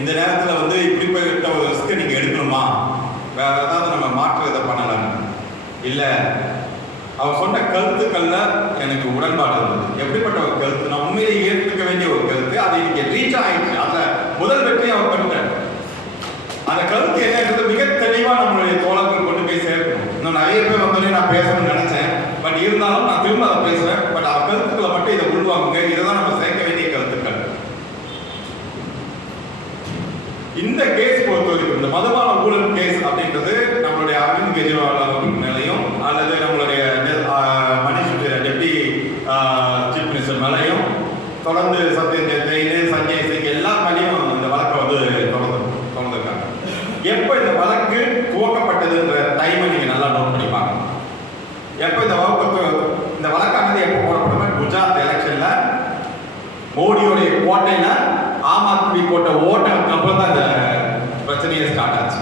இந்த நேரத்தில் வந்து இப்படிப்பட்ட ஒரு ரிஸ்க்கை நீங்கள் எடுக்கணுமா, வேற ஏதாவது நம்ம மாற்று இதை பண்ணலான்னு இல்லை. அவர் சொன்ன கருத்துக்கள்ல எனக்கு உடன்பாடு இருந்தது. எப்படிப்பட்ட ஒரு கருத்து, நான் உண்மையிலே ஏற்றுக்க வேண்டிய ஒரு கருத்து, அது இன்னைக்கு ரீச் ஆயிடுச்சு. அந்த முதல் வெற்றி அவர் பெற்றார். அந்த கருத்து என்னன்றது மிக தெளிவாக நம்மளுடைய தோழர்கள் கொண்டு போய் சேர்க்கணும். இன்னும் நிறைய பேர் வந்தோடனே நான் பேசணும்னு நினைச்சேன், பட் இருந்தாலும் நான் திரும்ப அதை பேசுவேன். பட் அவர் கருத்துக்களை மட்டும் இதை உள்வாங்க, இதை தான் நம்ம சேர்க்க வேண்டிய கருத்துக்கள். இந்த கேஸ் பொறுத்த வரைக்கும், இந்த மதுபான ஊழல் கேஸ் அப்படின்றது நம்மளுடைய அரவிந்த் கெஜ்ரிவால் அவர்கள் மேலையும் அல்லது நம்மளுடைய மணிஷ் டெப்டி சீஃப் மினிஸ்டர் மேலையும் தொடர்ந்து சத்யேந்திர ஜெயின், சஞ்சய் சிங் எல்லா மேலேயும் இந்த வழக்கை வந்து தொடர்ந்துருக்காங்க. எப்போ இந்த வழக்கு துவக்கப்பட்டதுன்ற டைமை நீங்கள் நல்லா நோட் பண்ணி பார்க்கணும். எப்போ இந்த வழக்கானது எப்போ போடப்படுது, குஜராத் எலெக்ஷன்ல மோடியோடைய கோட்டையில ஆம் ஆத்மி போட்ட ஓட்டுக்கு அப்புறம் தான் இந்த பிரச்சனையே ஸ்டார்ட் ஆச்சு.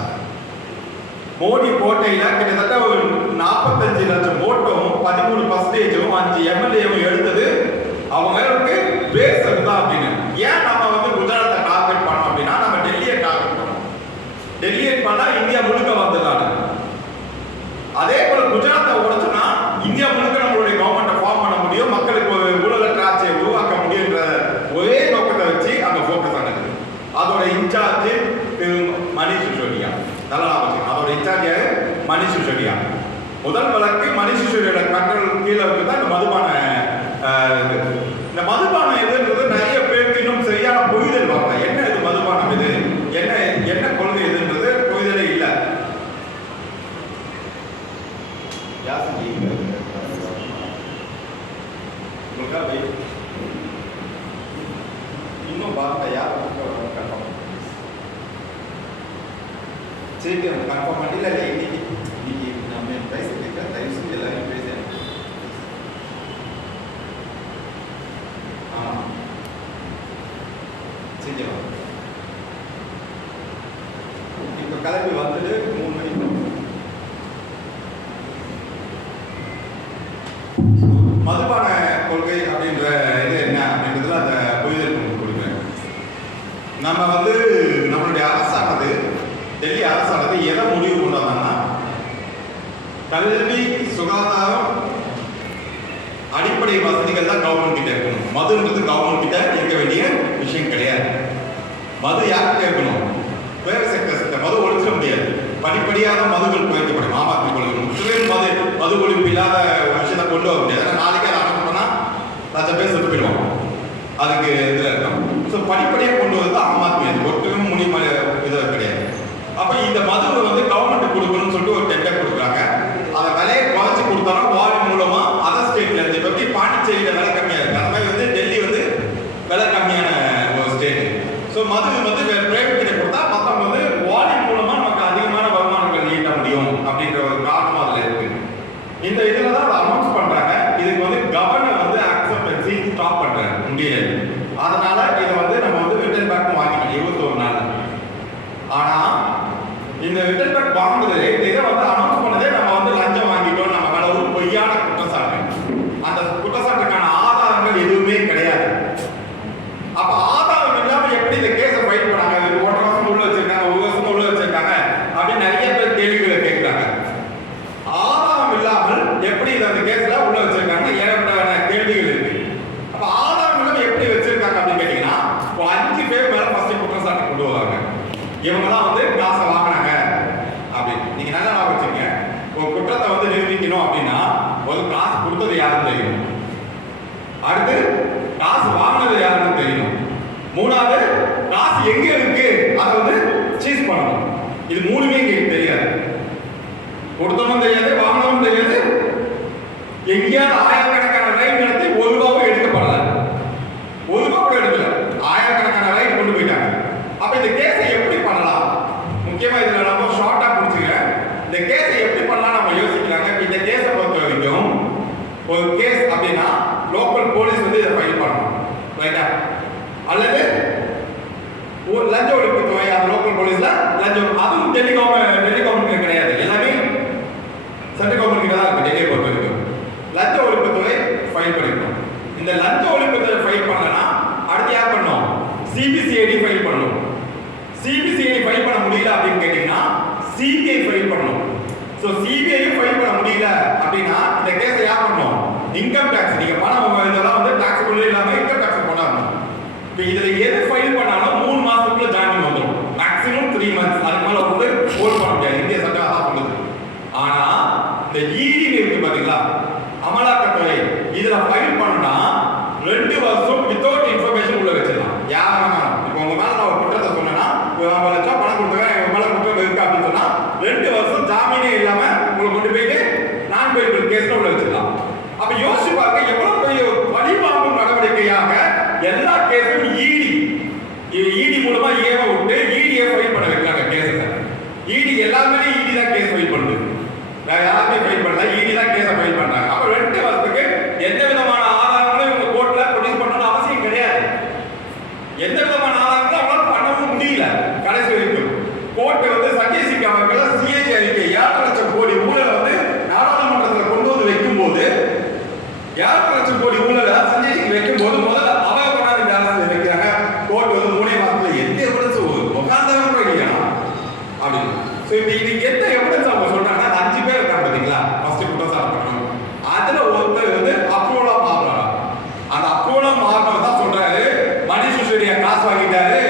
மோடி கோட்டையில கிட்டத்தட்ட ஒரு 45 லட்சம் ஓட்டும் 13% 5 எம்எல்ஏவும் எடுத்தது அவங்களுக்கு பேஸ் அதுதான் அப்படின்னு. ஏன் நம்ம வந்து குஜராத்தை டார்கெட் பண்ணோம் அப்படின்னா, நம்ம டெல்லியை டார்கெட் பண்ணோம். டெல்லியை பண்ணா இந்தியா முழுக்க வந்துடலாம். அதே போல குஜராத்தை உடைச்சோம்னா இந்தியா முழுக்க நம்மளுடைய கவர்மெண்ட்டை ஃபார்ம் பண்ண முடியும், மக்களுக்கு ஒரு ஊழலற்ற ஆட்சியை உருவாக்க முடியுன்ற ஒரே நோக்கத்தை வச்சு அங்க ஃபோக்கஸ் ஆனது. அதோட இன்சார்ஜ் மணிஷ் சிசோடியா. நல்லா ஞாபகம், அதோட இன்சார்ஜ் மணிஷ் சிசோடியா. முதல் வழக்கு மணிஷ் சிசோடியோட கண்ட்ரோல் கீழே இருக்குதான் இந்த மதுபான இந்த மதுபானம் எதுன்றது நிறைய பேருக்கு இன்னும் சரியான புரிதல் வரல. என்ன இது மதுபானம், இது என்ன கொள்கை எதுன்றது புரிதலே இல்லை. இன்னும் பார்த்தா யார் கன்ஃபார்ம் சரி கன்ஃபார்ம் பண்ணி இல்லை இன்னைக்கு நம்ம பிரைஸ் கேட்க தயவு செஞ்சு எல்லாரும் பேச. ஆமாம் செஞ்சலாம். இப்போ கிளம்பி வந்துட்டு 3 மணிக்கு மதுபான கொள்கை அப்படின்ற இது என்ன அப்படின்றதுல அந்த புரிதல் கொடுக்குறேன். நம்ம வந்து நம்மளுடைய அரசானது, டெல்லி அரசானது எதை முடிவு கொண்டு வந்தாங்கன்னா, கல்வி, சுகாதாரம், அடிப்படை வசதிகள் தான் கவர்மெண்ட் கிட்ட இருக்கணும். மதுன்றது கவர்மெண்ட் கிட்ட இருக்க வேண்டிய விஷயம் கிடையாது. மது யார்கிட்ட இருக்கணும், பிரைவேட் செக்டர்ஸ். மது ஒழிச்சிட முடியாது, படிப்படியாக தான் மதுகள் குறைக்கப்படும். ஆம் ஆத்மி கொள்கை மது ஒழிப்பு இல்லாத ஒரு விஷயத்தை கொண்டு வர முடியாது. நாளைக்கு அதை அடக்கம் பண்ணா 1,00,000 பேர் செத்து போயிடுவாங்க. அதுக்கு இதில் இருக்கும். ஸோ படிப்படியாக கொண்டு வந்து ஆம் ஆத்மி ஒட்டுக்கும் முடிவு இது கிடையாது. அப்போ இந்த மதுவை வந்து கவர்மெண்ட் கொடுக்கணும்னு சொல்லிட்டு ஒரு டெண்டர் கொடுக்குறாங்க. அதை விலையை குறைச்சி கொடுத்தாலும் வால்யூம் மூலமா அதர் ஸ்டேட்ல இருந்து பற்றி பாண்டிச்சேரியில் விலை கம்மியாக இருக்கு. அந்த மாதிரி வந்து டெல்லி வந்து விலை கம்மியான ஒரு ஸ்டேட். ஸோ மது வந்து பிரைவேட் கிட்ட கொடுத்தா மொத்தம் வந்து வால்யூம் மூலமா நமக்கு அதிகமான வருமானங்கள் ஈட்ட முடியும் அப்படின்ற ஒரு காரணம் அதில் இருக்கு. இந்த இதில் தான் அதை அனௌன்ஸ் பண்றாங்க. இதுக்கு வந்து கவர்னர் வந்து அக்செப்டன்சி ஸ்டாப் பண்றாங்க முடியல. அதனால இதை வந்து நம்ம வந்து ரிட்டர்ன் பேக் வாங்கிக்கணும் 21 நாள். ஆனா இந்த ரிட்டர்ன் பேக் வாங்குறது, இதை வந்து அனௌன்ஸ் பண்ணதே நம்ம வந்து லஞ்சம் வாங்கிட்டோம், நம்ம மேல ஒரு பொய்யான குற்றச்சாட்டு. அந்த குற்றச்சாட்டுக்கான ஆதாரங்கள் எதுவுமே கிடையாது. அப்ப ஆதாரம் இல்லாம எப்படி இந்த கேஸை ஃபைல் பண்ணாங்க, 1.5 வருஷம் உள்ள வச்சிருக்காங்க, 1 வருஷம் உள்ள வச்சிருக்காங்க அப்படின்னு நிறைய பேர் கேள்விகளை கேட்கிறாங்க. ஆதாரம் இல்லாமல் எப்படி அந்த கேஸ்ல உள்ள வச்சிருக்காங்க, ஏகப்பட்ட கேள்விகள் இருக்கு. அப்ப ஆதாரம் இல்லாம எப்படி வச்சிருக்காங்க அப்படின்னு கேட்டீங்கன்னா, 5 பேர் மேல ஃபர்ஸ்ட் குற்றச்சாட்டு கொண்டு வராங்க. இவங்க தான் வந்து காசை வாங்கினாங்க அப்படின்னு. நீங்க நல்லா வச்சுங்க, ஒரு குற்றத்தை வந்து நிரூபிக்கணும் அப்படின்னா ஒரு காசு கொடுத்தது யாருன்னு தெரியும், அடுத்து காசு வாங்கினது யாருன்னு தெரியும், 3வது காசு எங்க இருக்கு அதை வந்து சீஸ் பண்ணணும். இது 3மே எங்களுக்கு தெரியாது. கொடுத்தவனும் தெரியாது, வாங்கினவனும் தெரியாது. எங்கேயாவது ஆயிரக்கணக்கான ரைட் நடத்தி 1 ரூபாவும் எடுக்கப்படல, 1 ரூபா கூட எடுக்கல, ஆயிரக்கணக்கான ரைட் கொண்டு போயிட்டாங்க. அப்ப இந்த கேஸை எப்படி பண்ணலாம், முக்கியமா இதுல நம்ம ஷார்ட்டா புரிஞ்சுங்க, இந்த கேஸை எப்படி பண்ணலாம் நம்ம யோசிக்கிறாங்க. இந்த கேஸை பொறுத்த வரைக்கும் ஒரு கேஸ் அப்படின்னா லோக்கல் போலீஸ் வந்து இதை ஃபைல் பண்ணணும், ரைட்டா? அல்லது ஒரு லஞ்ச ஒழிப்புத்துறை, அந்த லோக்கல் போலீஸ்ல லஞ்சம், அதுவும் டெல்லி கவர்மெண்ட் கிடையாது, எல்லாமே சென்ட்ரல் கவர்மெண்ட் கிட்ட தான் இருக்கு. டெல்லியை பொறுத்த வரைக்கும் லஞ்ச ஒழிப்புத்துறை ஃபைல் பண்ணிருக்கோம். இந்த லஞ்ச ஒழிப்புத்துறை ஃபைல் பண்ணலன்னா அடுத்து யார் பண்ணணும், சிபிசிஐடி ஃபைல் பண்ணணும். இதுல எது ஃபைல் பண்ணாலும் 3 மாசத்துக்குள்ள ஜாமீன் வந்துடும், மேக்ஸிமம் 3 months. அதுக்கு மேல வந்து ஹோல்ட் பண்ண முடியாது, இந்திய சட்டம் அதான் சொல்லுது. ஆனா இந்த ஈடி இருக்கு பாத்தீங்களா, அமலாக்கத்துறை, இதுல ஃபைல் பண்ணா 2 வருஷம் வித்தவுட் இன்ஃபர்மேஷன் உள்ள வச்சிடலாம். யாரும் இப்போ உங்க மேல நான் ஒரு குற்றத்தை சொன்னேன்னா, 1 லட்சம் பணம் கொடுத்துருக்கேன், எங்க மேல குற்றம் இருக்கு அப்படின்னு சொன்னா 2 வருஷம் ஜாமீனே இல்லாம உங்களை கொண்டு போயிட்டு நான் பெயில் கேஸ்ல உள்ள வச்சிடலாம். அப்ப யோசிச்சு பாருங்க, எவ்வளவு பெரிய பழி வாங்கும் நடவடிக்கையாக எல்லா கேஸும் ஈடி மூலமா ஏவ விட்டு ஈடியை ஃபைல் பண்ண வைக்கிறாங்க கேஸை. ஈடி எல்லாமே ஈடி தான் கேஸ் ஃபைல் பண்ணுது, வேற யாருமே ஃபைல் பண்ணல, ஈடி தான் கேஸை ஃபைல் பண்றாங்க. அப்ப 2 வருஷத்துக்கு எந்த விதமான ஆதாரங்களும் இவங்க கோர்ட்ல ப்ரொடியூஸ் பண்ணணும்னு அவசியம் கிடையாது. எந்த விதமான ஆதாரங்களும் அவங்களால பண்ணவும் முடியல. கடைசி வரைக்கும் கோர்ட் வந்து சஞ்சய் சிங் அவர்கள் சிஏஜி அறிக்கை 7 லட்சம் கோடி ஊழலை வந்து நாடாளுமன்றத்தில் கொண்டு வந்து வைக்கும் போது 7 லட்சம் கோடி ஊழலை சஞ்சய் சிங் வைக்கும் போது முதல்ல அவங்க கொண்டாந்து இந்த அரசு வைக்கிறாங்க. கோர்ட் வந்து 3 மாசத்துல எந்த எவிடன்ஸ் உட்கார்ந்தவங்க இல்லையா அப்படின்னு. ஸோ இப்போ இதுக்கு எந்த எவிடன்ஸ் அவங்க சொல்றாங்கன்னா 5 பேர் இருக்காங்க பார்த்தீங்களா, ஃபர்ஸ்ட் குற்றச்சாட்டு பண்ணணும். அதுல ஒருத்தர் வந்து அப்ரூவலா மாறுறாங்க. அந்த அப்ரூவலா மாறினவர் தான் சொல்றாரு, மணிஷ் சிசோடியா காசு வாங்கிட்டாரு,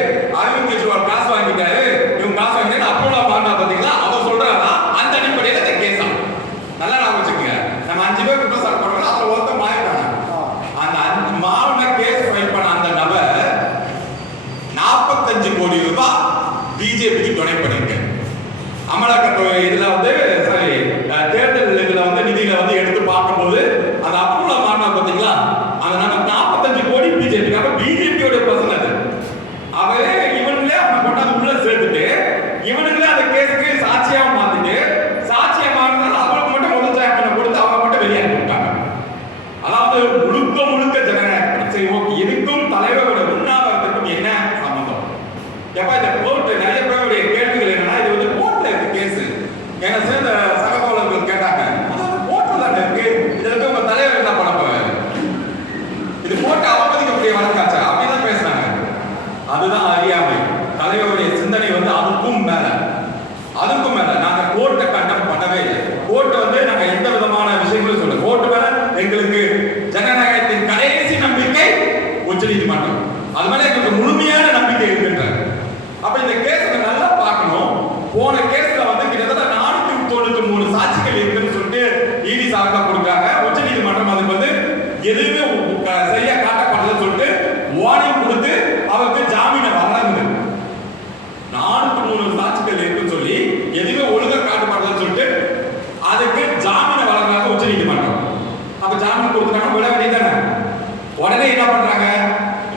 அரவிந்த் கெஜ்ரிவால் காசு வாங்கிட்டாரு, இவங்க காசு வாங்கிட்டு அப்ரூவலா மாறினா பார்த்தீங்களா, அவர் சொல்றாரா அந்த அடிப்படையில் இந்த கேஸ் ஆகும். நல்லா நான் வச்சுக்கோங்க, நம்ம 5 பேர் குற்றச்சாட்டு பண்றோம், அதுல ஒருத்தர் மாறிட்டாங்க. அந்த மாறின கேஸ் ஃபைல் பண்ண அந்த நபர் 45 கோடி ரூபாய் பிஜேபிக்கு டொனேட் பண்ணிருக்காரு. அமலாக்கத்துறை இதுல வந்து தேர்தல் இதுல வந்து நிதியில வந்து எடுத்து பார்க்கும்போது அது அப்ரூவல் மாறினா பாத்தீங்களா, அந்த நம்ம 45 கோடி பிஜேபி, அப்ப பிஜேபியோட பர்சன் அது. அவரே இவனுங்களே அவங்க கொண்டாந்து உள்ள சேர்த்துட்டு இவனுங்களே அந்த கேஸுக்கு சாட்சியா மாத்திட்டு சாட்சியா மாறினாலும் அவங்களுக்கு மட்டும் முதல் ஜாமீன் கொடுத்து அவங்க மட்டும் வெளியே அனுப்பிட்டாங்க. அதாவது முழுக்க ஜனநாயகம். சரி ஓகே, இதுக்கும் தலைவரோட உண்ணாவிரத்துக்கும் என்ன சம்பந்தம்? எப்ப இந்த கோர்ட் நிறைய பேருடைய கேள்விகள் என்னன்னா, இது வந்து கோர்ட்ல இருக்கு கேஸ். என்ன சேர்ந்த சக தோழர்கள் கேட்டாங்க, அதாவது கோர்ட்ல தானே இருக்கு, இதுல உங்க தலைவர் என்ன பண்ண போறாரு, இது கோர்ட் அவமதிக்கக்கூடிய வழக்காச்சா அப்படின்னு பேசுறாங்க. அதுதான் அறியாமை. தலைவருடைய சிந்தனை வந்து அதுக்கும் மேல நாங்க கோர்ட்டை கண்டம் பண்ணவே இல்லை. கோர்ட் வந்து நாங்க எந்த விதமான விஷயங்களும் சொல்ல, கோர்ட் மேல எங்களுக்கு ஜனநாயகத்தின் கடைசி நம்பிக்கை உச்சநீதிமன்றம், அது மேல எங்களுக்கு முழுமையான நம்பிக்கை இருக்கின்றார். அப்ப இந்த கேஸ் நல்லா பார்க்கணும். போன கேஸ்ல வந்து கிட்டத்தட்ட 493 சாட்சிகள் இருக்குன்னு சொல்லிட்டு ஈடி சார்பா கொடுக்காங்க. உச்சநீதிமன்றம் அதுக்கு வந்து எதுவுமே சரியா காட்டப்படலன்னு சொல்லிட்டு வார்னிங் கொடுத்து அவருக்கு ஜாமீனை வழங்குது. 403 சாட்சிகள் இருக்குன்னு சொல்லி எதுவுமே ஒழுங்கா காட்டப்படலன்னு சொல்லிட்டு அதுக்கு ஜாமீனை வழங்குறாங்க உச்சநீதிமன்றம். அப்ப ஜாமீன் கொடுத்துட்டாங்க, விட வேண்டியதானே. உடனே என்ன பண்றாங்க,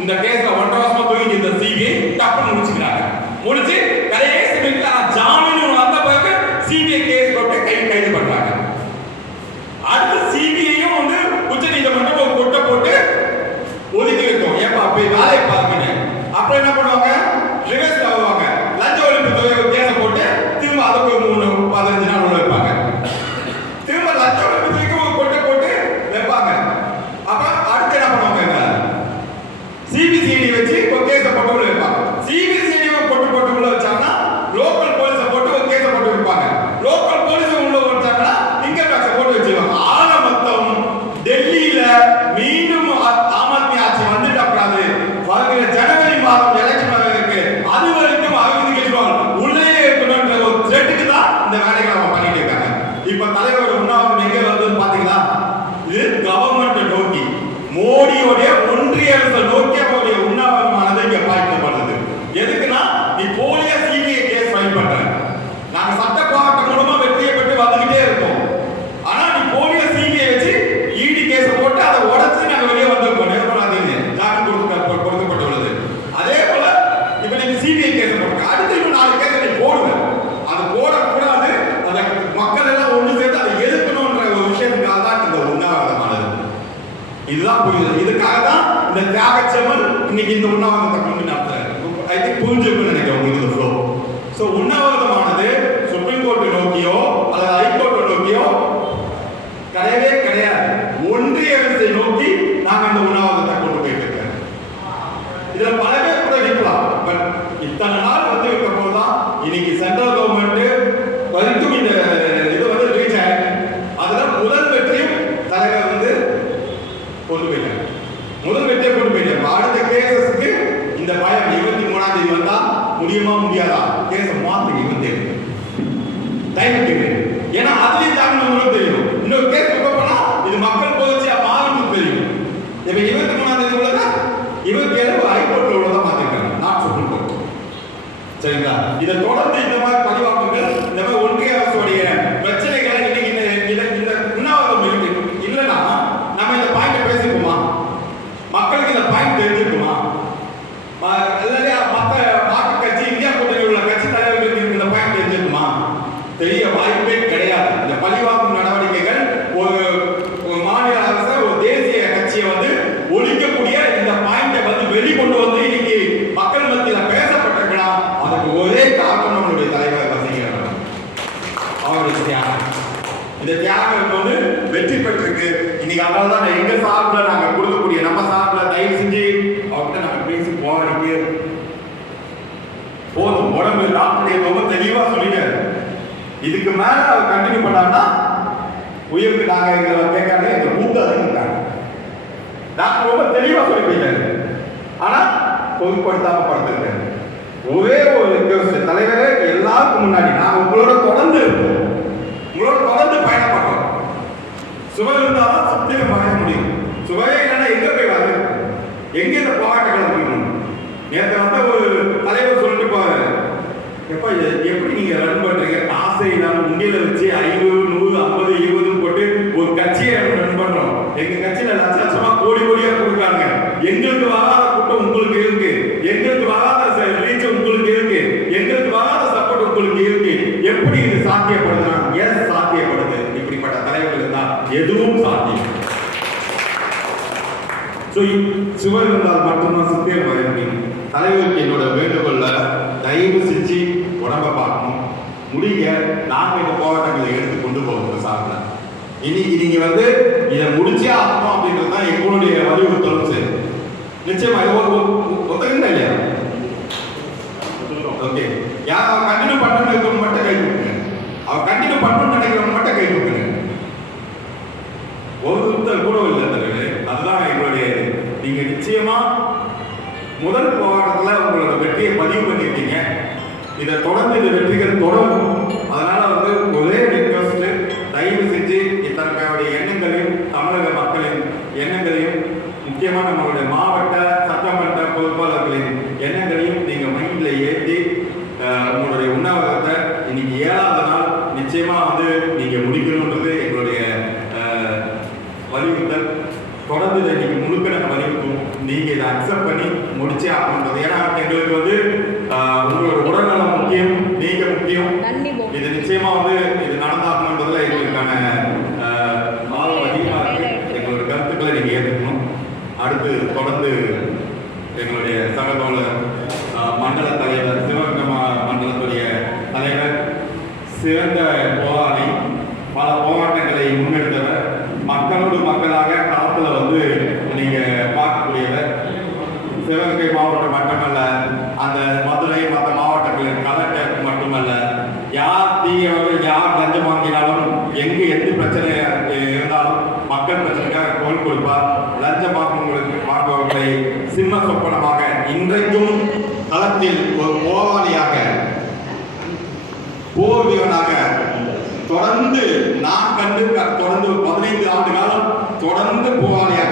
இந்த கேஸ்ல 1.5 வருஷமா தூக்கி இந்த சிபிஐ டப்புன்னு முடிச்சுக்கிறாங்க. முடிச்சு கடைசி மினிட்ல ஜாமீன் வந்த பிறகு சிபிஐ கேஸ் போட்டு கைது பண்றாங்க. அடுத்து சிபிஐயும் வந்து உச்சநீதிமன்றம் ஒரு கொட்டை போட்டு ஒதுக்கி வைக்கும். ஏப்பா போய் வேலையை பாருங்க. அப்புறம் என்ன பண்ணுவாங்க, ரிவர்ஸ் ஆகுவாங்க, லஞ்ச ஒழிப்பு துறை கேஸை போட்டு திரும்ப அதுக்கு 3-15 நாள் உள்ள வைப்பாங்க. திரும்ப லஞ்ச ஒழிப்பு துறைக்கு ஒரு கொட்டை போட்டு வைப்பாங்க. அப்ப அடுத்து என்ன பண்ணுவாங்க, சிபிசிஐடி வச்சு ஒரு கேஸை போட்டு உள்ள வைப்பாங்க. சிபிசிஐடி போட்டு உள்ள வச்சாங்கன்னா லோக்கல் போலீஸை போட்டு ஒரு கேஸை போட்டு வைப்பாங்க. லோக்கல் போலீஸ் உள்ள வச்சாங்கன்னா இன்கம் டாக்ஸை போட்டு வச்சிருவாங்க. ஆக மொத்தம் டெல்லியில மீண்டும் ஆம் ஆத்மி ஆட்சி வந்துட்டு கூடாது, வருகிற ஜனவரி மாதம் எலெக்ஷன் இருக்கு, அது வரைக்கும் அரவிந்த் கெஜ்ரிவால் உள்ளே இருக்கணும்ன்ற ஒரு த்ரெட்டுக்கு தான் இந்த வேலைகளை அவங்க பண்ணிட்டு இருக்காங்க. இப்ப தலைவர் உண்ணாவிரதம் எங்க வருதுன்னு பாத்தீங்களா, இது கவர்மெண்ட் நோக்கி, மோடியோடைய ஒன்றிய அரசை நோக்கி அவருடைய உண்ணாவிரதமானது இங்க பாய்க்கப்படுது. எதுக்குன்னா, நீ போலியா சிபிஐ கேஸ் ஃபைல் பண்ற, நாங்க சட்ட போராட்டம் மூலமா வெற்றியை பெற்று வந்துகிட்டே இருக்கோம். ஆனா நீ போலியா சிபிஐ வச்சு ஈடி கேஸ் போட்டு அதை உடச்சு நாங்க வெளியே வந்திருக்கோம். ஜாமீன் கொடுக்கப்பட்டுள்ளது. அதே போல இப்ப நீங்க சிபிஐ கேஸ் போடுங்க, அடுத்து இன்னும் 4 கேஸ் நீ போடுங்க. அது போடக்கூடாது, அந்த மக்கள் எல்லாம் ஒன்று சேர்த்து அதை எதிர்க்கணும்ன்ற ஒரு விஷயத்துக்காக தான் இந்த உண்ணாவிரதமானது. இதுதான் புரியுது. இதுக்காக தான் இந்த தியாகச்செம்மல் இன்னைக்கு இந்த உண்ணாவிரதத்தை கொண்டு நடத்துறாரு. ஐ திங்க் புரிஞ்சுக்கணும்னு நினைக்கிறேன் உங்களுக்கு இந்த ஃப்ளோ. ஸோ உண்ணாவிரதமானது சுப்ரீம் கோர்ட்டை நோக்கியோ அல்லது ஹைகோர்ட்டை நோக்கியோ கிடையவே கிடையாது. ஒன்றிய அரசை நோக்கி நாங்க இந்த உண்ணாவிரதத்தை கொண்டு போயிட்டு இருக்கோம். இதுல பல பேர் கூட இருக்கலாம், பட் இத்தனை நாள் வந்து இருக்க போதுதான் இன்னைக்கு சென்ட்ரல் கவர்மெண்ட் வரைக்கும் இந்த இது வந்து ரீச் ஆயிருக்கு. அதுல முதல் வெற்றியும் தலைவர் வந்து கொண்டு போயிட்டாங்க. முதல் வெற்றியை கொண்டு போயிட்டாங்க. அடுத்த கேசஸ்க்கு தயவுக்கு. ஏன்னா அதுலயும் தாக்கணும் தெரியும். இன்னொரு கேஸ் போனா இது மக்கள் போச்சு மாறும் தெரியும். இப்ப 23ஆம் தேதி உள்ளதா 27 ஹைகோர்ட்ல உள்ளதா மாத்திருக்காங்க, நாட் சுப்ரீம் கோர்ட். சரிங்களா? இதை தொடர்ந்து இந்த மாதிரி பழிவாக்குகள், இந்த மாதிரி ஒன்றிய அரசுடைய பிரச்சனைகளை இன்னைக்கு இந்த உண்ணாவிரதம் இருக்கு. இல்லைன்னா நம்ம இந்த பாயிண்ட் பேசிப்போமா? மக்களுக்கு இந்த பாயிண்ட் தெரிஞ்சிருக்குமா? மாற்று கட்சி, இந்தியா கூட்டணியில் உள்ள கட்சி தலைவர்களுக்கு இந்த பாயிண்ட் தெரிஞ்சிருக்குமா? தெரிய வாய்ப்பே கிடையாது. இந்த பழிவாக்கும் நடவடிக்கைகள் ஒரு மாநில அரசு, ஒரு தேசிய கட்சியை வந்து ஒழிக்கக்கூடிய இந்த பாயிண்டை வந்து வெளிக்கொண்டு வந்து இன்னைக்கு மக்கள் மத்தியில் பேசப்பட்டிருக்கலாம். அதுக்கு ஒரே காரணம் நம்மளுடைய தலைவர் வசீகரன் அவருடைய தியாகம். இந்த தியாகம் வந்து வெற்றி பெற்றிருக்கு. இன்னைக்கு அதனால தான் எங்க சார்பில் நாங்கள் கொடுக்கக்கூடிய நம்ம சார்பில் தயவு செஞ்சு அவர்கிட்ட நாங்கள் பேசி போராடிக்கு போதும். உடம்பு டாக்டர் ரொம்ப தெளிவா சொல்லிட்டாரு. இதுக்கு மேல அவர் கண்டினியூ பண்ணாருன்னா உயிருக்கு நாங்க எங்களை கேட்காங்க, எங்க மூத்தாங்க. டாக்டர் ரொம்ப தெளிவா சொல்லி போயிட்டாரு. ஆனா பொதுப்படுத்தாம படுத்திருக்காரு. ஒரே ஒரு தலைவரே, எல்லாருக்கும் முன்னாடி நாங்க உங்களோட தொடர்ந்து இருப்போம், உங்களோட தொடர்ந்து பயணப்பட்டோம். சுவை இருந்தாலும் சத்தியம் மறைய முடியும். சுவையே இல்லைன்னா எங்க போய் வாங்க, எங்க இந்த போராட்டங்கள் முடியும்? நேற்று வந்து ஒரு தலைவர் சொல்லிட்டு போவாரு, எப்ப எப்படி நீங்க ரன் பண்றீங்க? ஆசை நம்ம முன்னில வச்சு 500, 100, 50, 20 போட்டு ஒரு கட்சியை ரன் பண்றோம். எங்க கட்சியில லட்ச லட்சமா கோடி கோடியா கொடுக்குறாங்க. எங்களுக்கு வராத கூட்டம் உங்களுக்கு இருக்கு, எங்களுக்கு வராத ரீச் உங்களுக்கு இருக்கு, எங்களுக்கு வராத சப்போர்ட் உங்களுக்கு இருக்கு. எப்படி இது சாத்தியப்படுதுன்னா, எஸ் சாத்தியப்படுது. இப்படிப்பட்ட தலைவர்கள் இருந்தால் எதுவும் சாத்தியம். சுவர் இருந்தால் மட்டும்தான் சத்தியம் வர முடியும். தலைவருக்கு என்னோட வேண்டுகோள்ல தயவு செஞ்சு உடம்ப பார்க்கணும், முடிங்க. நாங்கள் இந்த போராட்டங்களை எடுத்து கொண்டு போகிறோம் சார்பில். இன்னைக்கு நீங்க வந்து இதை முடிச்சே ஆகணும் அப்படின்றது தான் எங்களுடைய வலியுறுத்தலும் சரி. நிச்சயமா இது ஒத்துக்கணும் இல்லையா? ஓகே, யார் அவர் கண்டினியூ பண்ணணும்னு இருக்கவங்க மட்டும் கை கொடுக்குங்க. அவர் கண்டினியூ பண்ணணும்னு நினைக்கிறவங்க மட்டும் கை கொடுக்குங்க. ஒருத்தர் கூட இல்லை தலைவர். அதுதான் எங்களுடைய, நீங்க நிச்சயமா முதல் போராட்டத்தில் உங்களோட வெற்றியை பதிவு பண்ணிருக்கீங்க. இதை தொடர்ந்து இந்த வெற்றிகள் தொடரும். அதனால வந்து ஒரே ரிக்வெஸ்ட், தயவு செஞ்சு இத்தகைய எண்ணங்களையும் தமிழக மக்களின் எண்ணங்களையும் முக்கியமாக நம்மளுடைய மாவட்ட சட்டமன்ற பொறுப்பாளர்களின் எண்ணங்களையும் நீங்க மைண்ட்ல ஏற்றி உங்களுடைய உண்ணாவிரதத்தை இன்னைக்கு 7வது நாள் நிச்சயமா வந்து நீங்க முடிக்கணும்ன்றது எங்களுடைய வலியுறுத்தல். தொடர்ந்து இதை இன்னைக்கு முழுக்க நம்ம வலியுறுத்தும். நீங்க இதை அக்செப்ட் பண்ணி முடிச்சே ஆகணுன்றது. ஏன்னா எங்களுக்கு வந்து உங்களோட உடல்நலம் முக்கியம், நீங்க முக்கியம். இது நிச்சயமா வந்து இது நடந்தாகணுன்றதுல எங்களுக்கான ஆர்வம் அதிகமா இருக்கு. எங்களோட கருத்துக்களை நீங்க ஏற்றுக்கணும். அடுத்து தொடர்ந்து எங்களுடைய சகதோழர் மண்டல தலைவர், சிவகங்கை மண்டலத்துடைய தலைவர், சிறந்த போராளி, பல போராட்டங்களை முன்னெடுத்தவர், மக்களோடு மக்களாக களத்தில் வந்து நீங்க பார்க்கக்கூடியவர். சிவகங்கை மாவட்டம் மட்டுமல்ல, அந்த மதுரை மற்ற மாவட்டங்களின் கலெக்டர் மட்டுமல்ல, யார் தீயவர்கள், யார் லஞ்சம் வாங்கினாலும், எங்கு எந்த பிரச்சனை இருந்தாலும் மக்கள் பிரச்சனைக்காக குரல் கொடுப்பார். லஞ்சம் வாங்குவவர்களை சிம்ம சொப்பனமாக இன்றைக்கும் களத்தில் ஒரு போராளியாக, போர் வீரனாக தொடர்ந்து நான் கண்டு தொடர்ந்து 15 ஆண்டு காலம் தொடர்ந்து போராளியாக